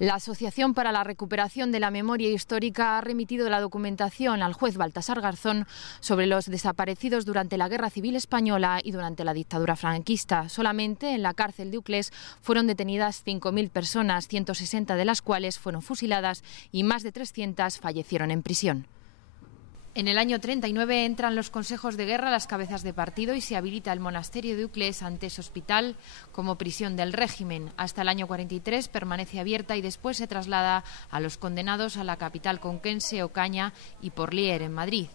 La Asociación para la Recuperación de la Memoria Histórica ha remitido la documentación al juez Baltasar Garzón sobre los desaparecidos durante la Guerra Civil Española y durante la dictadura franquista. Solamente en la cárcel de Uclés fueron detenidas 5.000 personas, 160 de las cuales fueron fusiladas y más de 300 fallecieron en prisión. En el año 39 entran los consejos de guerra a las cabezas de partido y se habilita el monasterio de Uclés, antes hospital, como prisión del régimen. Hasta el año 43 permanece abierta y después se traslada a los condenados a la capital conquense, Ocaña y Porlier, en Madrid.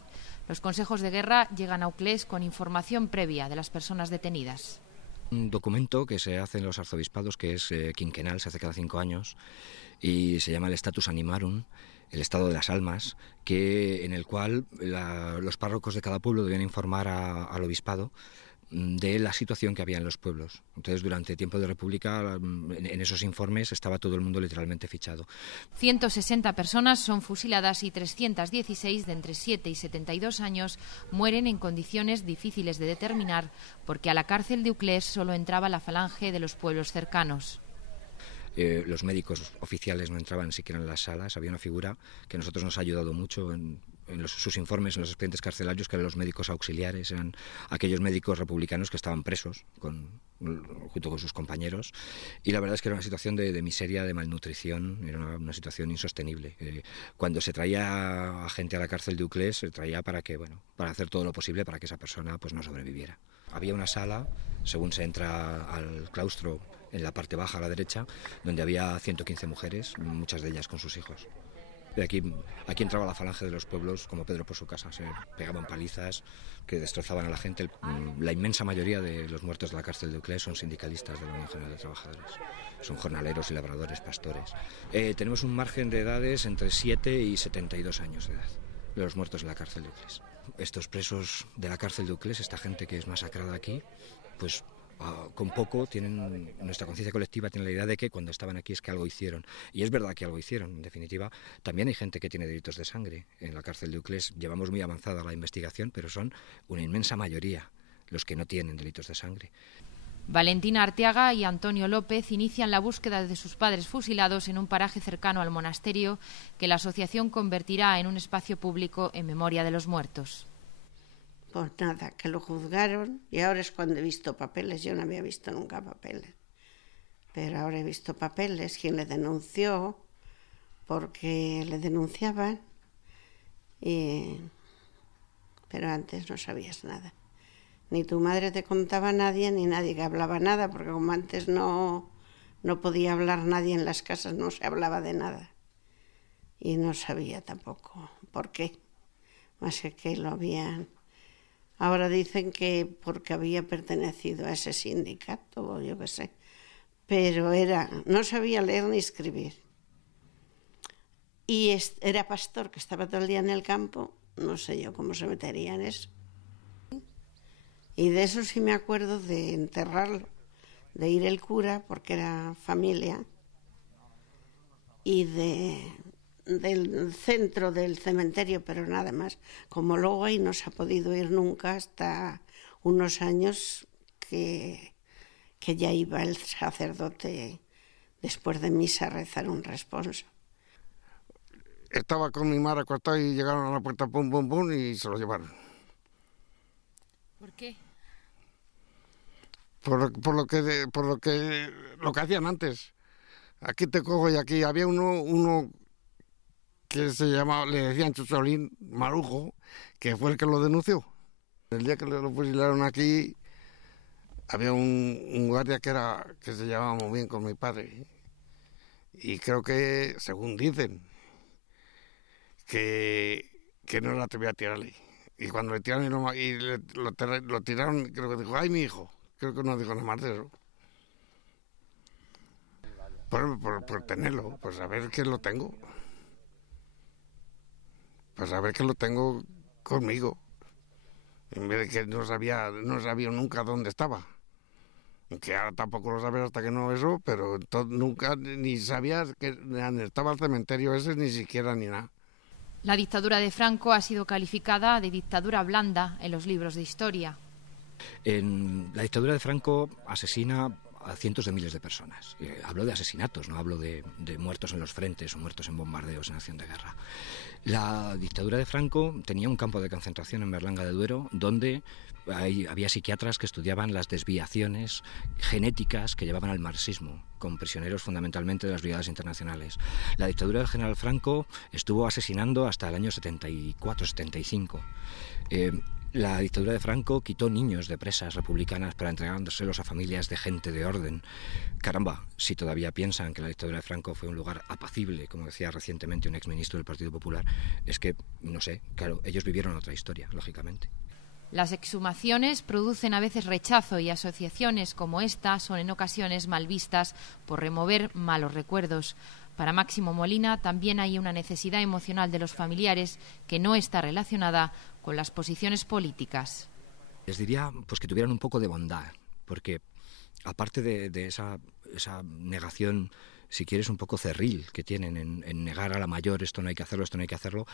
Los consejos de guerra llegan a Uclés con información previa de las personas detenidas. Un documento que se hace en los arzobispados, que es quinquenal, se hace cada 5 años, y se llama el Status Animarum, el estado de las almas, en el cual los párrocos de cada pueblo debían informar al obispado de la situación que había en los pueblos. Entonces, durante el tiempo de República, en esos informes estaba todo el mundo literalmente fichado. 160 personas son fusiladas y 316 de entre 7 y 72 años mueren en condiciones difíciles de determinar, porque a la cárcel de Uclés solo entraba la falange de los pueblos cercanos. Los médicos oficiales no entraban siquiera en las salas. Había una figura que a nosotros nos ha ayudado mucho en sus informes, en los expedientes carcelarios, que eran los médicos auxiliares, eran aquellos médicos republicanos que estaban presos junto con sus compañeros, y la verdad es que era una situación de miseria, de malnutrición, era una situación insostenible. Cuando se traía a gente a la cárcel de Uclés, se traía para hacer todo lo posible para que esa persona pues no sobreviviera. Había una sala, según se entra al claustro, en la parte baja a la derecha, donde había 115 mujeres, muchas de ellas con sus hijos. Aquí entraba la falange de los pueblos como Pedro por su casa. Se pegaban palizas que destrozaban a la gente. La inmensa mayoría de los muertos de la cárcel de Uclés son sindicalistas de la Unión General de Trabajadores. Son jornaleros y labradores, pastores. Tenemos un margen de edades entre 7 y 72 años de edad de los muertos en la cárcel de Uclés. Estos presos de la cárcel de Uclés, esta gente que es masacrada aquí, pues con poco nuestra conciencia colectiva tiene la idea de que cuando estaban aquí es que algo hicieron. Y es verdad que algo hicieron, en definitiva. También hay gente que tiene delitos de sangre. En la cárcel de Uclés llevamos muy avanzada la investigación, pero son una inmensa mayoría los que no tienen delitos de sangre. Valentina Arteaga y Antonio López inician la búsqueda de sus padres fusilados en un paraje cercano al monasterio que la asociación convertirá en un espacio público en memoria de los muertos. Pues nada, que lo juzgaron y ahora es cuando he visto papeles. Yo no había visto nunca papeles, pero ahora he visto papeles. Quien le denunció, porque le denunciaban, pero antes no sabías nada. Ni tu madre te contaba nadie, ni nadie que hablaba nada, porque como antes no podía hablar nadie en las casas, no se hablaba de nada. Y no sabía tampoco por qué, más que lo habían... Ahora dicen que porque había pertenecido a ese sindicato, o yo qué sé, pero no sabía leer ni escribir. Y era pastor, que estaba todo el día en el campo, no sé yo cómo se metería en eso. Y de eso sí me acuerdo, de enterrarlo, de ir el cura, porque era familia, y del centro del cementerio, pero nada más. Como luego ahí no se ha podido ir nunca hasta unos años que ya iba el sacerdote después de misa a rezar un responso. Estaba con mi madre acostada y llegaron a la puerta, pum, pum, pum, y se lo llevaron. ¿Por qué? Por lo que hacían antes. Aquí te cojo y aquí había uno que le decían Chucholín Marujo, que fue el que lo denunció. El día que lo fusilaron aquí, había un guardia que se llevaba muy bien con mi padre. Y creo que, según dicen, que no le atrevió a tirarle. Y cuando le tiraron lo tiraron, creo que dijo, ¡ay, mi hijo! Creo que no dijo nada más de eso. Por tenerlo, pues saber que lo tengo. Pues saber que lo tengo conmigo. En vez de que no sabía nunca dónde estaba. Que ahora tampoco lo sabes hasta que no eso, pero nunca ni sabías que estaba el cementerio ese, ni siquiera ni nada. La dictadura de Franco ha sido calificada de dictadura blanda en los libros de historia. La dictadura de Franco asesina a cientos de miles de personas. Hablo de asesinatos, no hablo de muertos en los frentes o muertos en bombardeos en acción de guerra. La dictadura de Franco tenía un campo de concentración en Berlanga de Duero donde había psiquiatras que estudiaban las desviaciones genéticas que llevaban al marxismo, con prisioneros fundamentalmente de las brigadas internacionales. La dictadura del general Franco estuvo asesinando hasta el año 74-75. La dictadura de Franco quitó niños de presas republicanas para entregárselos a familias de gente de orden. Caramba, si todavía piensan que la dictadura de Franco fue un lugar apacible, como decía recientemente un exministro del Partido Popular, es que, no sé, claro, ellos vivieron otra historia, lógicamente. Las exhumaciones producen a veces rechazo y asociaciones como esta son en ocasiones mal vistas por remover malos recuerdos. Para Máximo Molina también hay una necesidad emocional de los familiares que no está relacionada con las posiciones políticas. Les diría pues que tuvieran un poco de bondad, porque aparte de esa negación, si quieres, un poco cerril que tienen en negar a la mayor esto no hay que hacerlo, esto no hay que hacerlo,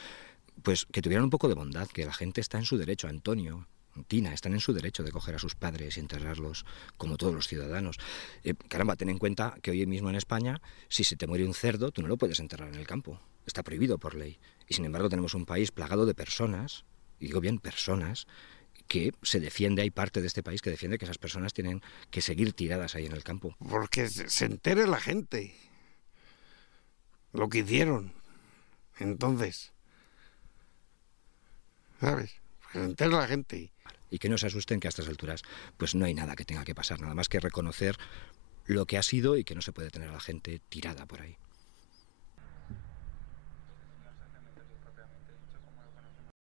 pues que tuvieran un poco de bondad, que la gente está en su derecho. Antonio, Tina, están en su derecho de coger a sus padres y enterrarlos como todos los ciudadanos. Caramba, ten en cuenta que hoy mismo en España, si se te muere un cerdo, tú no lo puedes enterrar en el campo. Está prohibido por ley. Y sin embargo tenemos un país plagado de personas, y digo bien personas, que se defiende, hay parte de este país que defiende que esas personas tienen que seguir tiradas ahí en el campo. Porque se entere la gente lo que hicieron. Entonces, ¿sabes? Que se entere la gente. Y que no se asusten que a estas alturas pues no hay nada que tenga que pasar, nada más que reconocer lo que ha sido y que no se puede tener a la gente tirada por ahí.